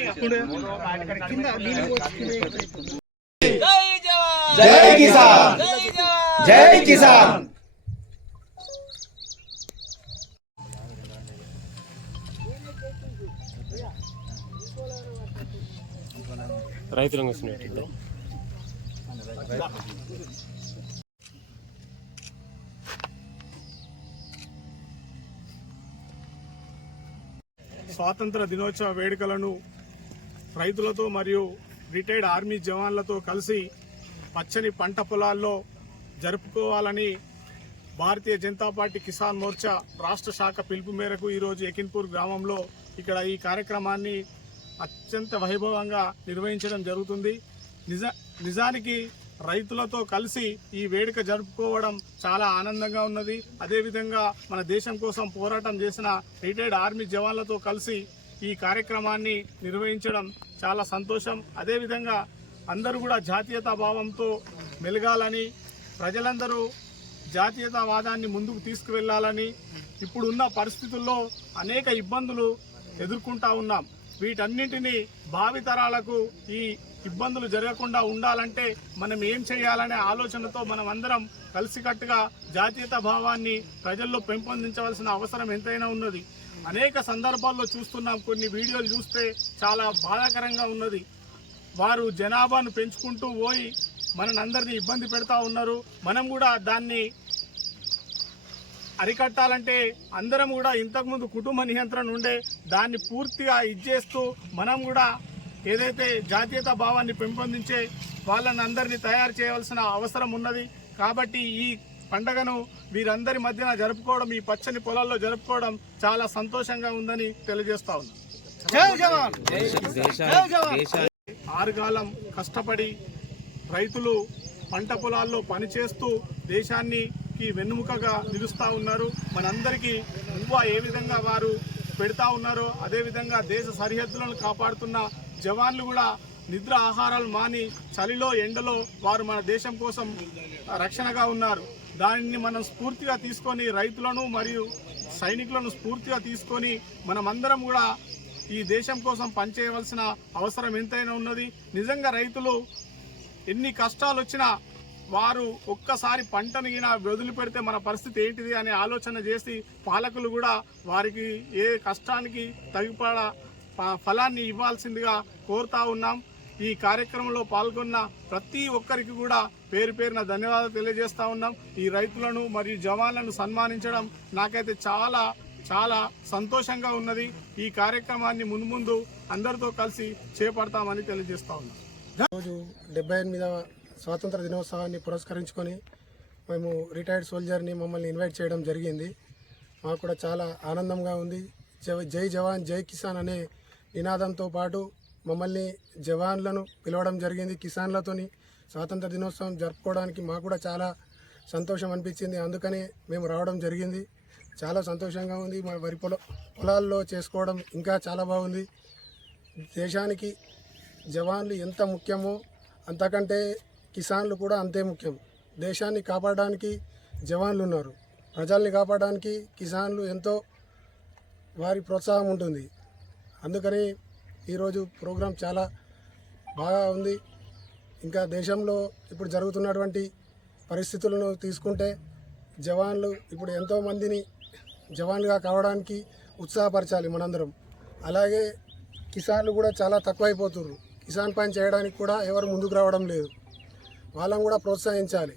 జై జవాన్ జై కిసాన్ జై కిసాన్ రైతులకు వస్తున్నట్టు స్వాతంత్ర దినోత్సవ వేడుకలను రైతులతో మరియు రిటైర్డ్ ఆర్మీ జవాన్లతో కలిసి పచ్చని పంట పొలాల్లో జరుపుకోవాలని భారతీయ జనతా పార్టీ కిసాన్ మోర్చా రాష్ట్ర శాఖ పిలుపు మేరకు ఈరోజు ఎకిన్పూర్ గ్రామంలో ఇక్కడ ఈ కార్యక్రమాన్ని అత్యంత వైభవంగా నిర్వహించడం జరుగుతుంది. నిజ నిజానికి రైతులతో కలిసి ఈ వేడుక జరుపుకోవడం చాలా ఆనందంగా ఉన్నది. అదేవిధంగా మన దేశం కోసం పోరాటం చేసిన రిటైర్డ్ ఆర్మీ జవాన్లతో కలిసి ఈ కార్యక్రమాన్ని నిర్వహించడం చాలా సంతోషం. అదేవిధంగా అందరూ కూడా జాతీయతా భావంతో మెలగాలని ప్రజలందరూ జాతీయతావాదాన్ని ముందుకు తీసుకువెళ్ళాలని ఇప్పుడున్న పరిస్థితుల్లో అనేక ఇబ్బందులు ఎదుర్కొంటా ఉన్నాం. వీటన్నింటినీ భావితరాలకు ఈ ఇబ్బందులు జరగకుండా ఉండాలంటే మనం ఏం చేయాలనే ఆలోచనతో మనం అందరం కలిసికట్టుగా జాతీయత భావాన్ని ప్రజల్లో పెంపొందించవలసిన అవసరం ఎంతైనా ఉన్నది. అనేక సందర్భాల్లో చూస్తున్నాం కొన్ని వీడియోలు చూస్తే చాలా బాధాకరంగా ఉన్నది. వారు జనాభాను పెంచుకుంటూ పోయి మనందరిని ఇబ్బంది పెడతా ఉన్నారు. మనం కూడా దాన్ని అరికట్టాలంటే అందరం కూడా ఇంతకుముందు కుటుంబ నియంత్రణ ఉండే దాన్ని పూర్తిగా ఇచ్చేస్తూ మనం కూడా ఏదైతే జాతీయత భావాన్ని పెంపొందించే వాళ్ళని అందరినీ తయారు చేయవలసిన అవసరం ఉన్నది కాబట్టి ఈ పండగను వీరందరి మధ్యన జరుపుకోవడం ఈ పచ్చని పొలాల్లో జరుపుకోవడం చాలా సంతోషంగా ఉందని తెలియజేస్తా ఉన్నాం. ఆరుగాలం కష్టపడి రైతులు పంట పొలాల్లో పనిచేస్తూ దేశానికి వెన్నుముకగా నిలుస్తూ ఉన్నారు. మనందరికీ నువ్వ ఏ విధంగా వారు పెడతా ఉన్నారో అదేవిధంగా దేశ సరిహద్దులను కాపాడుతున్న జవాన్లు కూడా నిద్ర ఆహారాలు మాని చలిలో ఎండలో వారు మన దేశం కోసం రక్షణగా ఉన్నారు. దానిని మనం స్ఫూర్తిగా తీసుకొని రైతులను మరియు సైనికులను స్ఫూర్తిగా తీసుకొని మనమందరం కూడా ఈ దేశం కోసం పనిచేయవలసిన అవసరం ఎంతైనా ఉన్నది. నిజంగా రైతులు ఎన్ని కష్టాలు వచ్చినా వారు ఒక్కసారి పంటను ఈయన వదిలిపెడితే మన పరిస్థితి ఏంటిది అనే ఆలోచన చేసి పాలకులు కూడా వారికి ఏ కష్టానికి తగిపడ ఫలాన్ని ఇవ్వాల్సిందిగా కోరుతా ఉన్నాం. ఈ కార్యక్రమంలో పాల్గొన్న ప్రతి ఒక్కరికి కూడా పేరు పేరున ధన్యవాదాలు తెలియజేస్తా ఉన్నాం. ఈ రైతులను మరియు జవాన్లను సన్మానించడం నాకైతే చాలా చాలా సంతోషంగా ఉన్నది. ఈ కార్యక్రమాన్ని ముందు ముందు అందరితో కలిసి చేపడతామని తెలియజేస్తా ఉన్నాం. రోజు డెబ్బై ఎనిమిదవ స్వాతంత్ర దినోత్సవాన్ని పురస్కరించుకొని మేము రిటైర్డ్ సోల్జర్ని మమ్మల్ని ఇన్వైట్ చేయడం జరిగింది. మాకు కూడా చాలా ఆనందంగా ఉంది. జై- జై జవాన్ జై కిసాన్ అనే నినాదంతో పాటు మమ్మల్ని జవాన్లను పిలవడం జరిగింది. కిసాన్లతోని స్వాతంత్ర దినోత్సవం జరుపుకోవడానికి మాకు కూడా చాలా సంతోషం అనిపించింది. అందుకనే మేము రావడం జరిగింది. చాలా సంతోషంగా ఉంది. మా వరి పొల పొలాల్లో చేసుకోవడం ఇంకా చాలా బాగుంది. దేశానికి జవాన్లు ఎంత ముఖ్యమో అంతకంటే కిసాన్లు కూడా అంతే ముఖ్యం. దేశాన్ని కాపాడడానికి జవాన్లు ఉన్నారు. ప్రజల్ని కాపాడడానికి కిసాన్లు ఎంతో వారి ప్రోత్సాహం ఉంటుంది. అందుకని ఈరోజు ప్రోగ్రాం చాలా బాగా ఉంది. ఇంకా దేశంలో ఇప్పుడు జరుగుతున్నటువంటి పరిస్థితులను తీసుకుంటే జవాన్లు ఇప్పుడు ఎంతోమందిని జవాన్లుగా కావడానికి ఉత్సాహపరచాలి మనందరం. అలాగే కిసాన్లు కూడా చాలా తక్కువైపోతున్నారు కిసాన్ పని చేయడానికి కూడా ఎవరు ముందుకు రావడం లేదు. వాళ్ళని కూడా ప్రోత్సహించాలి.